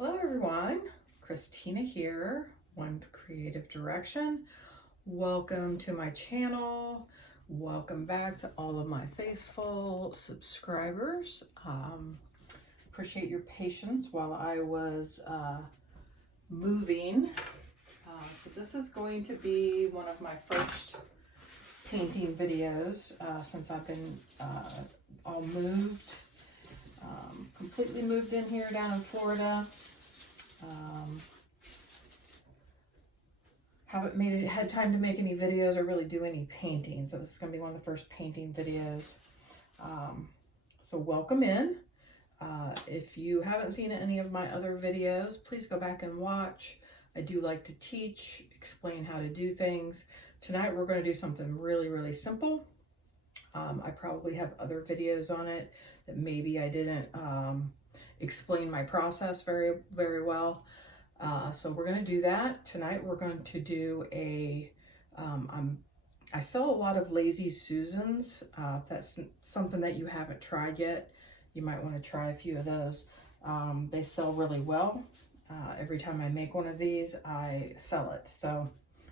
Hello everyone, Christina here, One Creative Direction. Welcome to my channel. Welcome back to all of my faithful subscribers. Appreciate your patience while I was moving. So this is going to be one of my first painting videos since I've been all moved. Completely moved in here down in Florida. Haven't had time to make any videos or really do any painting, so this is going to be one of the first painting videos. So welcome in. If you haven't seen any of my other videos, please go back and watch. I do like to teach, explain how to do things. Tonight we're going to do something really simple. I probably have other videos on it that maybe I didn't explain my process very well. So we're going to do that. Tonight we're going to do I sell a lot of Lazy Susans. If that's something that you haven't tried yet, you might want to try a few of those. They sell really well. Every time I make one of these, I sell it. So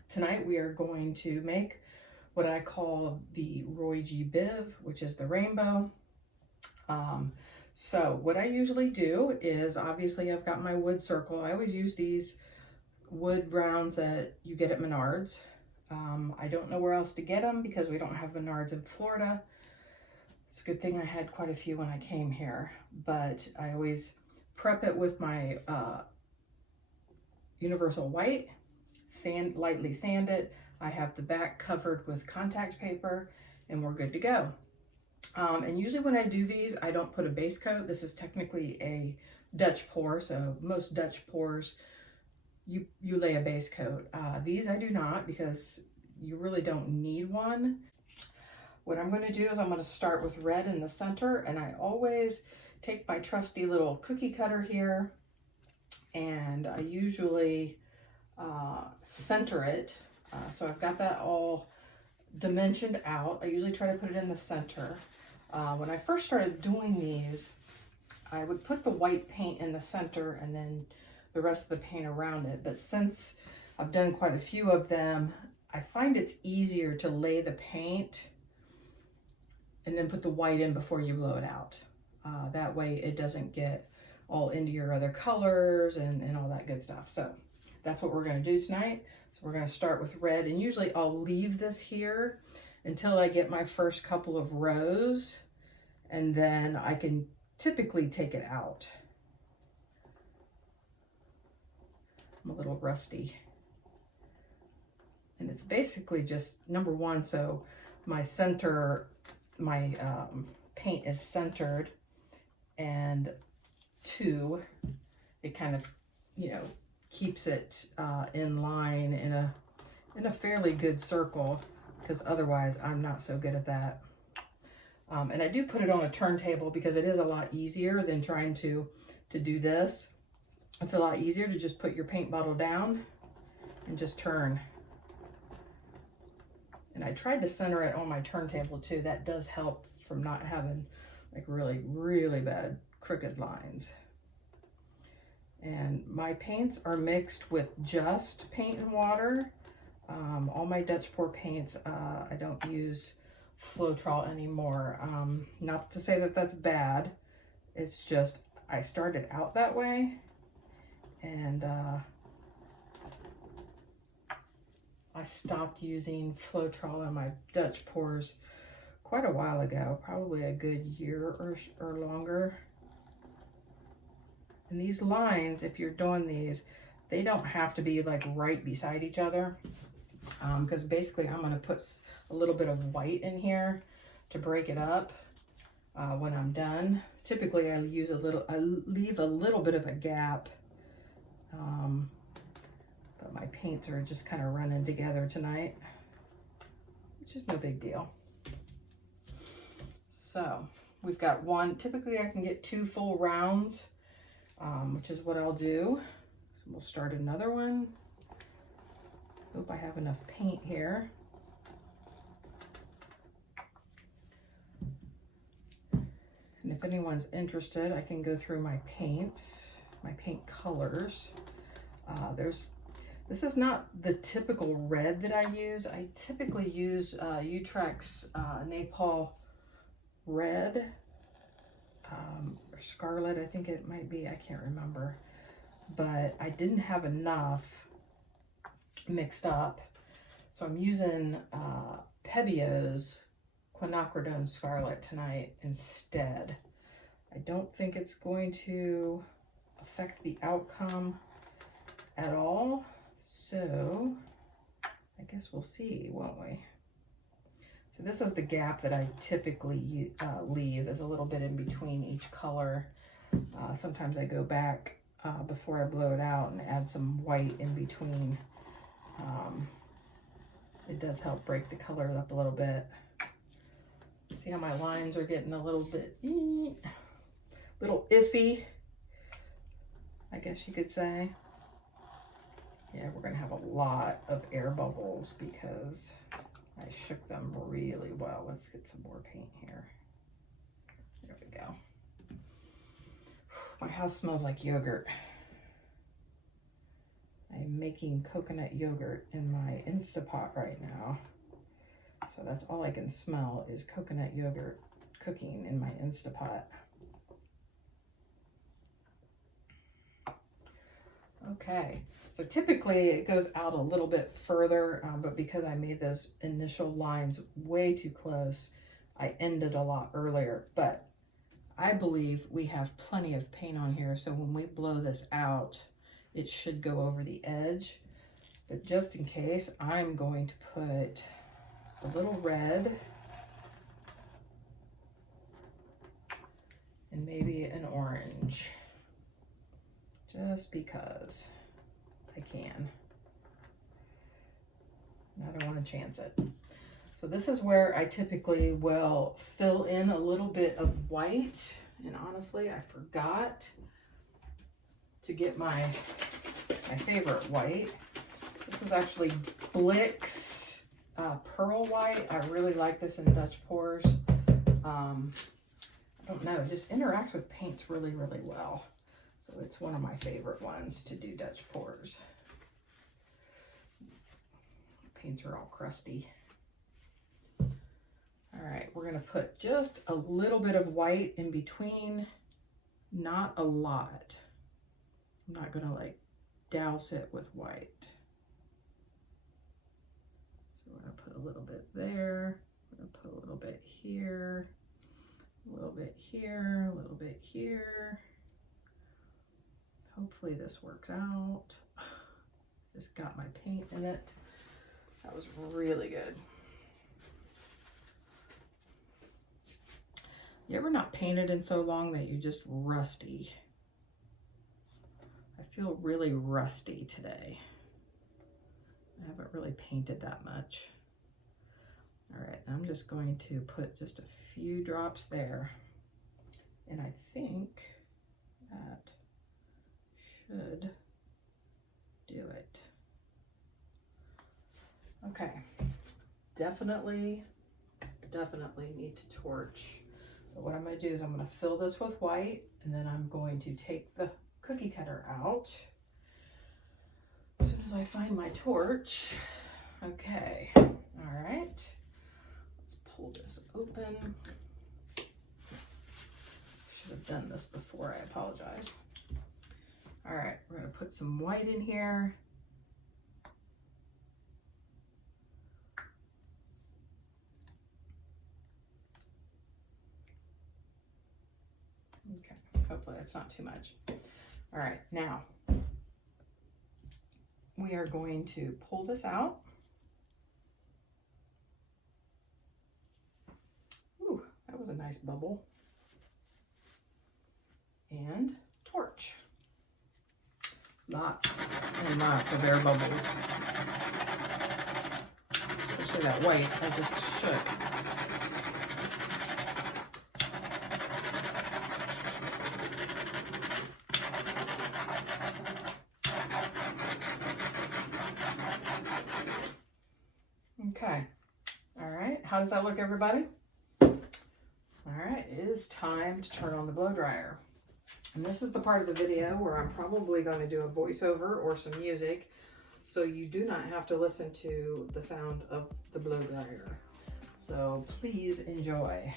tonight we are going to make what I call the Roy G. Biv, which is the rainbow. So what I usually do is, obviously I've got my wood circle. I always use these wood rounds that you get at Menards. I don't know where else to get them because we don't have Menards in Florida. It's a good thing I had quite a few when I came here, but I always prep it with my universal white, lightly sand it. I have the back covered with contact paper and we're good to go. And usually when I do these, I don't put a base coat. This is technically a Dutch pour, so most Dutch pours, you lay a base coat. These I do not, because you really don't need one. What I'm going to do is I'm going to start with red in the center, and I always take my trusty little cookie cutter here, and I usually center it. So I've got that all dimensioned out. I usually try to put it in the center. When I first started doing these, I would put the white paint in the center and then the rest of the paint around it. But since I've done quite a few of them, I find it's easier to lay the paint and then put the white in before you blow it out. That way it doesn't get all into your other colors and all that good stuff. So that's what we're going to do tonight. So we're going to start with red, and usually I'll leave this here until I get my first couple of rows, and then I can typically take it out. I'm a little rusty. And it's basically just number one, so my paint is centered, and two, it kind of, keeps it in line in a fairly good circle, because otherwise I'm not so good at that. And I do put it on a turntable because it is a lot easier than trying to do this. It's a lot easier to just put your paint bottle down and just turn. And I tried to center it on my turntable too. That does help from not having like really bad crooked lines. And my paints are mixed with just paint and water. All my Dutch pour paints, I don't use Floetrol anymore. Not to say that that's bad. It's just I started out that way, and I stopped using Floetrol in my Dutch pours quite a while ago, probably a good year or longer. And these lines, if you're doing these, they don't have to be like right beside each other, because basically I'm going to put a little bit of white in here to break it up when I'm done. Typically I leave a little bit of a gap, but my paints are just kind of running together tonight, which is no big deal. So we've got one. Typically I can get 2 full rounds, which is what I'll do. So we'll start another one. Hope I have enough paint here. And if anyone's interested, I can go through my paints, my paint colors. This is not the typical red that I use. I typically use Utrecht's Napalm red, or scarlet, I think it might be, I can't remember. But I didn't have enough mixed up, so I'm using Pebio's Quinacridone Scarlet tonight instead. I don't think it's going to affect the outcome at all, so I guess we'll see, won't we? So this is the gap that I typically leave, is a little bit in between each color. Sometimes I go back before I blow it out and add some white in between. It does help break the color up a little bit. See how my lines are getting a little bit, little iffy, I guess you could say. Yeah, we're gonna have a lot of air bubbles because I shook them really well. Let's get some more paint here. There we go. My house smells like yogurt. I'm making coconut yogurt in my Instapot right now. So that's all I can smell is coconut yogurt cooking in my Instapot. Okay, so typically it goes out a little bit further, but because I made those initial lines way too close, I ended a lot earlier. But I believe we have plenty of paint on here, so when we blow this out, it should go over the edge. But just in case, I'm going to put a little red and maybe an orange, just because I can. And I don't want to chance it. So this is where I typically will fill in a little bit of white. And honestly, I forgot to get my favorite white. This is actually Blick's Pearl White. I really like this in Dutch pours. I don't know, it just interacts with paints really, really well. So it's one of my favorite ones to do Dutch pours. Paints are all crusty. All right, we're gonna put just a little bit of white in between, not a lot. I'm not gonna like douse it with white. So we're gonna put a little bit there, we're gonna put a little bit here, a little bit here, a little bit here. Hopefully this works out. Just got my paint in it. That was really good. You ever not painted in so long that you're just rusty? I feel really rusty today. I haven't really painted that much. All right, I'm just going to put just a few drops there. And I think that should do it. Okay, definitely need to torch. But what I'm going to do is I'm going to fill this with white, and then I'm going to take the cookie cutter out as soon as I find my torch. Okay, all right, let's pull this open. Should have done this before, I apologize. All right, we're going to put some white in here. Okay, hopefully that's not too much. All right, now we are going to pull this out. Ooh, that was a nice bubble. And torch. Lots and lots of air bubbles. Especially that white I just shook. Okay, all right, how does that look, everybody? All right, it is time to turn on the blow dryer. And this is the part of the video where I'm probably going to do a voiceover or some music, so you do not have to listen to the sound of the blow dryer. So please enjoy.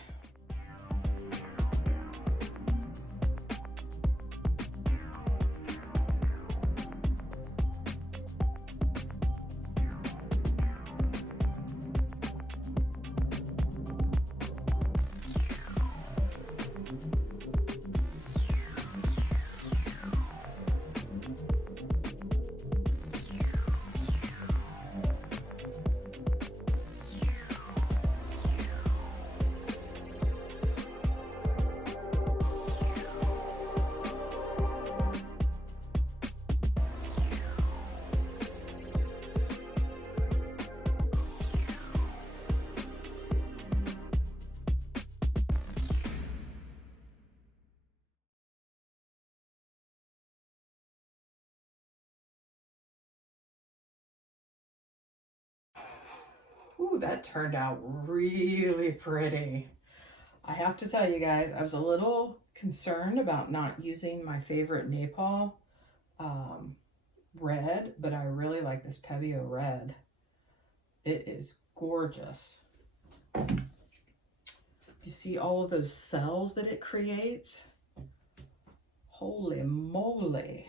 Ooh, that turned out really pretty. I have to tell you guys, I was a little concerned about not using my favorite Naples um, red, but I really like this Pebeo red. It is gorgeous. You see all of those cells that it creates? Holy moly.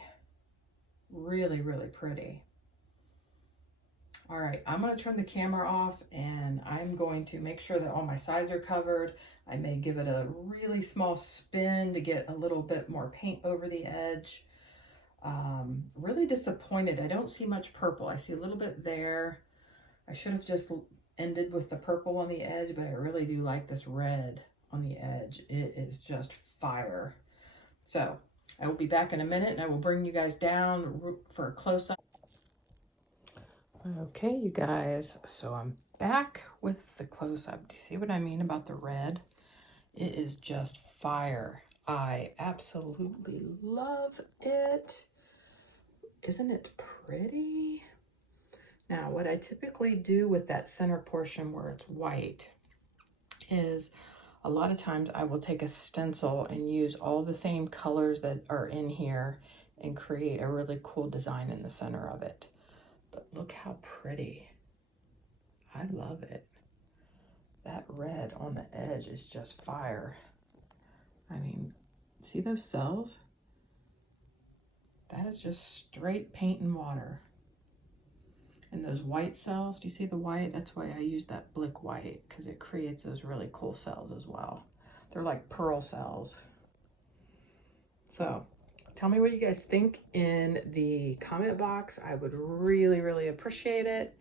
Really, really pretty. All right, I'm going to turn the camera off and I'm going to make sure that all my sides are covered. I may give it a really small spin to get a little bit more paint over the edge. Really disappointed. I don't see much purple. I see a little bit there. I should have just ended with the purple on the edge, but I really do like this red on the edge. It is just fire. So I will be back in a minute and I will bring you guys down for a close-up. Okay, you guys, so I'm back with the close-up. Do you see what I mean about the red? It is just fire. I absolutely love it. Isn't it pretty? Now, what I typically do with that center portion where it's white is a lot of times I will take a stencil and use all the same colors that are in here and create a really cool design in the center of it. But look how pretty. I love it. That red on the edge is just fire. I mean, see those cells? That is just straight paint and water. And those white cells, do you see the white? That's why I use that Blick white, because it creates those really cool cells as well. They're like pearl cells. So tell me what you guys think in the comment box. I would really, really appreciate it.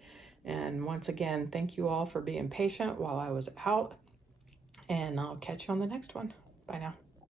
And once again, thank you all for being patient while I was out. And I'll catch you on the next one. Bye now.